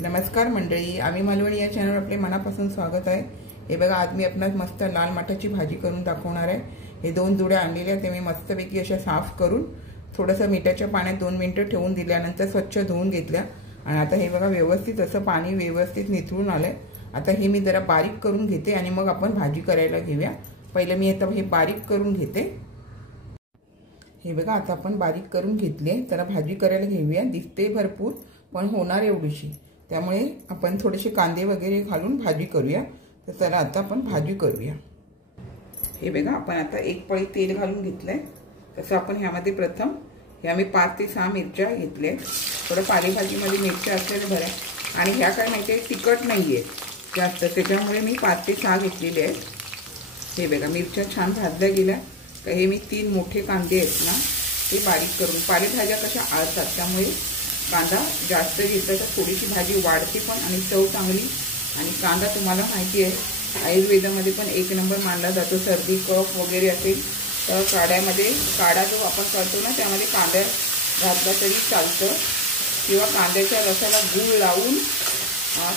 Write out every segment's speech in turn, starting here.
नमस्कार मंडळी, आम्ही मालवणी या चॅनलवर आपले मनापासून स्वागत आहे। हे बघा, आज मी आपणास मस्त लाल माठाची भाजी करून दाखवणार आहे। हे 2 जुड्या आणलेल्या ते मी मस्तपैकी अशा साफ करून थोडंसं मिठाच्या पाण्यात 2 मिनिटं ठेवून दिल्यानंतर स्वच्छ धुवून घेतल्या आणि आता हे बघा व्यवस्थित असं पाणी व्यवस्थित निथळून आलंय। आता हे मी जरा बारीक करून घेते आणि मग आपण भाजी करायला घेऊया। पहिले मी आता हे बारीक करून घेते। हे बघा, आता आपण बारीक करून घेतले, तर भाजी करायला घेऊया। दिसते भरपूर पण होणार एवढीशी, त्यामुळे आपण थोडेसे कांदे वगैरे घालून भाजी करूया। तर चला आता आपण भाजी करूया। हे बघा, आपण आता 1 पळी तेल घालून घेतलंय। तसं आपण ह्यामध्ये प्रथम ह्या मी 5 ते 6 मिरच्या घेतल्या। थोडं पालेभाजीमध्ये मिरच्या असलेल्या बऱ्या, आणि ह्या काय माहिती आहे तिखट नाहीये जास्त, त्याच्यामुळे मी 5 ते 6 घेतलेले आहेत। हे बघा, मिरच्या छान भाजल्या गेल्या। तर हे मी 3 मोठे कांदे आहेत ना, ते बारीक करून, पालेभाज्या कशा आळतात त्यामुळे कांदा जास्त घेतला तर थोडीशी भाजी वाढते पण आणि चव चांगली। आणि कांदा तुम्हाला माहिती आहे आयुर्वेदामध्ये पण 1 नंबर मानला जातो। सर्दी कफ वगैरे असेल तर काढा जो आपण करतो ना, त्यामध्ये कांदा घातला तरी चालतं, किंवा कांद्याच्या रसाला गूळ लावून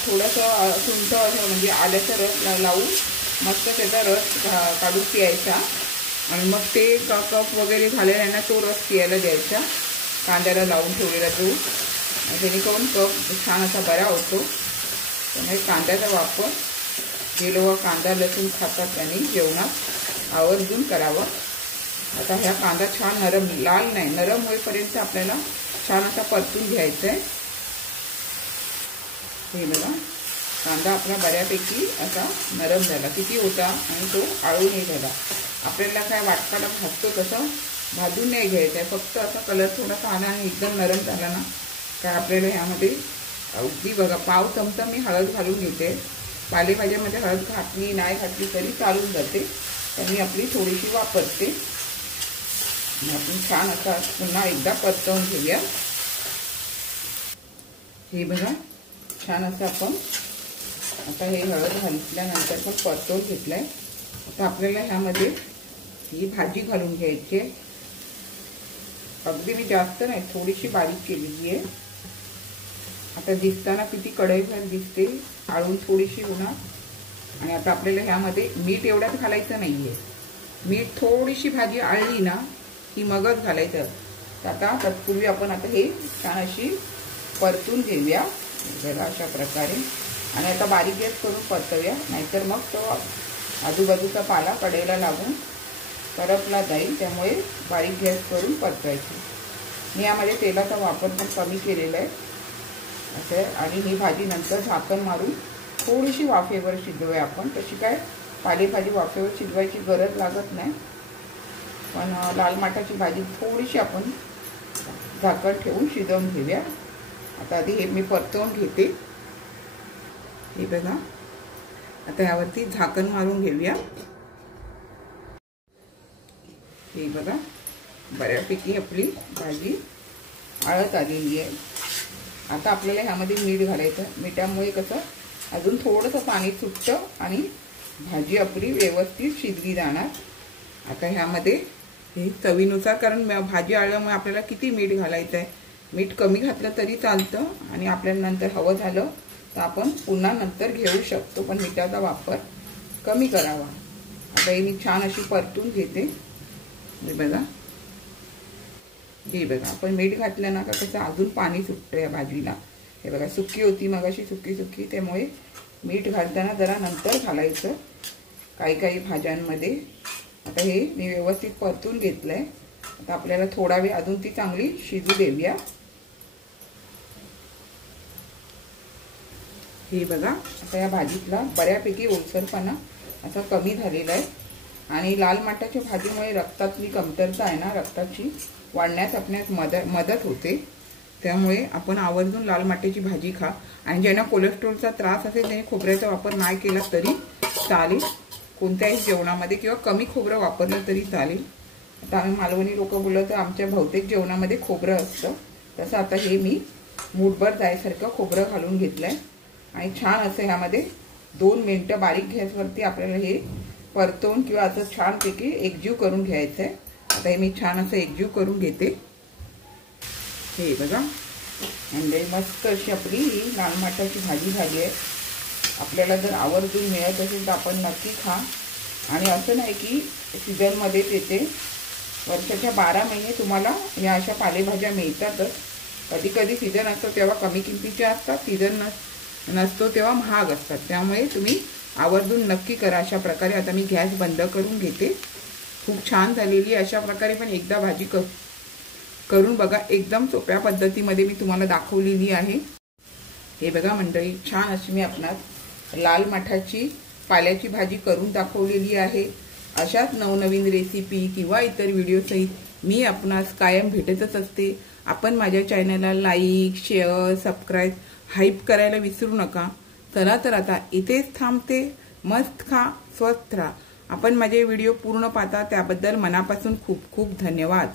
थोडंसं सुंठ म्हणजे आल्याचा रस लावून मस्त त्याचा रस काढून प्यायचा, आणि मग ते कफ वगैरे झालेला तो रस प्यायला द्यायचा कांद्याला लावून ठेवलेला तो, जेणेकरून कफ छान असा बरा होतो। त्यामुळे कांद्याचा वापर जे लोक कांदा लसूण खातात त्यांनी जेवणात आवर्जून करावं। आता ह्या कांदा छान नरम, लाल नाही नरम होईपर्यंत आपल्याला छान असा परतून घ्यायचा आहे। हे बघा, कांदा आपला बऱ्यापैकी असा नरम झाला, किती होता आणि तो आळूनही झाला। आपल्याला काय वाटकाला भाजतो तसं भाजून नाही घ्यायचं आहे, फक्त असा कलर थोडासा आला आणि एकदम नरम झाला ना काय आपल्याला ह्यामध्ये अगदी बघा पाव चमचा मी हळद घालून घेते। पालेभाज्यामध्ये हळद घातली नाही घातली तरी चालून जाते, तर मी आपली थोडीशी वापरते। आपण छान असा पुन्हा एकदा परतवून घेऊया। हे बघा, छान असं आपण आता हे हळद घातल्यानंतर पण परतवून घेतलंय। आता आपल्याला ह्यामध्ये ही भाजी घालून घ्यायची आहे। अगदी मी जास्त नाही, थोडीशी बारीक केलेली आहे। आता दिसताना किती कढईभर दिसते, आळून थोडीशी होणार। आणि आता आपल्याला ह्यामध्ये मीठ एवढ्यात घालायचं नाहीये, मीठ थोडीशी भाजी आळली ना की मगच घालायचं। तर आता तत्पूर्वी आपण आता हे छान अशी परतून घेऊया बघा अशा प्रकारे, आणि आता बारीक गॅस करून परतूया, नाहीतर मग तो आजूबाजूचा पाला कढईला लागून करपला जाईल। त्यामुळे बारीक गॅस करून परतायची। मी यामध्ये तेलाचा वापर पण कमी केलेला आहे असं। आणि ही भाजी नंतर झाकण मारून थोडीशी वाफेवर शिजवूया आपण। तशी काय पालेभाजी वाफेवर शिजवायची गरज लागत नाही, पण लाल माठाची भाजी थोडीशी आपण झाकण ठेवून शिजवून घेऊया। आता आधी हे मी परतवून घेते। हे बघा, आता यावरती झाकण मारून घेऊया। हे बघा, बऱ्यापैकी आपली भाजी आळत आलेली आहे। आता आपल्याला ह्यामध्ये मीठ घालायचं। मिठामुळे कसं अजून थोडंसं पाणी सुटतं आणि भाजी आपली व्यवस्थित शिजली जाणार। आता ह्यामध्ये हे चवीनुसार, कारण भाजी आळल्यामुळे आपल्याला किती मीठ घालायचं आहे, मीठ कमी घातलं तरी चालतं, आणि आपल्याला नंतर हवं झालं तर आपण पुन्हा नंतर घेऊ शकतो, पण मिठाचा वापर कमी करावा। आता हे मी छान अशी परतून घेते। हे बघा, आपण मीठ घातलं ना का कसं अजून पाणी सुटतं या भाजीला। हे बघा, सुकी होती मगाशी सुकी, त्यामुळे मीठ घालताना जरा नंतर घालायचं काही भाज्यांमध्ये। आता हे मी व्यवस्थित परतून घेतलंय। आता आपल्याला थोडा वेळ अजून ती चांगली शिजू देऊया। हे बघा, आता या भाजीतला बऱ्यापैकी ओलसरपणा असा कमी झालेला आहे, आणि लाल माठाच्या भाजीमुळे रक्तातली कमतरता आहे ना, रक्ताची वाढण्यास आपल्यास मदत होते। त्यामुळे आपण आवर्जून लाल माठाची भाजी खा। आणि ज्यांना कोलेस्ट्रॉलचा त्रास असेल त्यांनी खोबऱ्याचा वापर नाही केला तरी चालेल कोणत्याही जेवणामध्ये, किंवा कमी खोबरं वापरलं तरी चालेल। आता आम्ही मालवणी लोक बोललो तर आमच्या बहुतेक जेवणामध्ये खोबरं असतं, तसं आता हे मी मूठभर जायसारखं खोबरं घालून घेतलंय, आणि छान असं ह्यामध्ये 2 मिनिटं बारीक गॅसवरती आपल्याला हे परतवून किंवा असं छानपैकी एकजीव करून घ्यायचं आहे। आता हे मी छान असं एकजीव करून घेते। हे बघा, म्हणजे मस्त अशी आपली लाल माठाची भाजी झाली आहे। आपल्याला जर आवर्जून मिळत असेल तर आपण नक्की खा। आणि असं नाही की सीझनमध्येच येते, वर्षाच्या 12 महिने तुम्हाला या अशा पालेभाज्या मिळतातच। कधी कधी सीझन असतो तेव्हा कमी किमतीच्या असतात, सीझन नसतो तेव्हा महाग असतात। त्यामुळे तुम्ही आवर्जून नक्की करा अशा प्रकारे। आता मी गॅस बंद करून घेते। खूप छान झालेली अशा प्रकारे पण एकदा भाजी करून बघा। एकदम सोप्या पद्धतीमध्ये मी तुम्हाला दाखवलेली आहे। हे बघा मंडळी, छान अशी मी आपणास लाल माठाची पाल्याची भाजी करून दाखवलेली आहे। अशाच नवनवीन रेसिपी किंवा इतर व्हिडिओ सहित मी आपणास कायम भेटतच असते। आपण माझ्या चॅनलला लाईक, शेअर, सबस्क्राईब, हाईप करायला विसरू नका। चला तर आता इथेच थांबते। मस्त खा, स्वस्थ राहा। आपण माझे व्हिडिओ पूर्ण पाहता त्याबद्दल मनापासून खूप खूप धन्यवाद।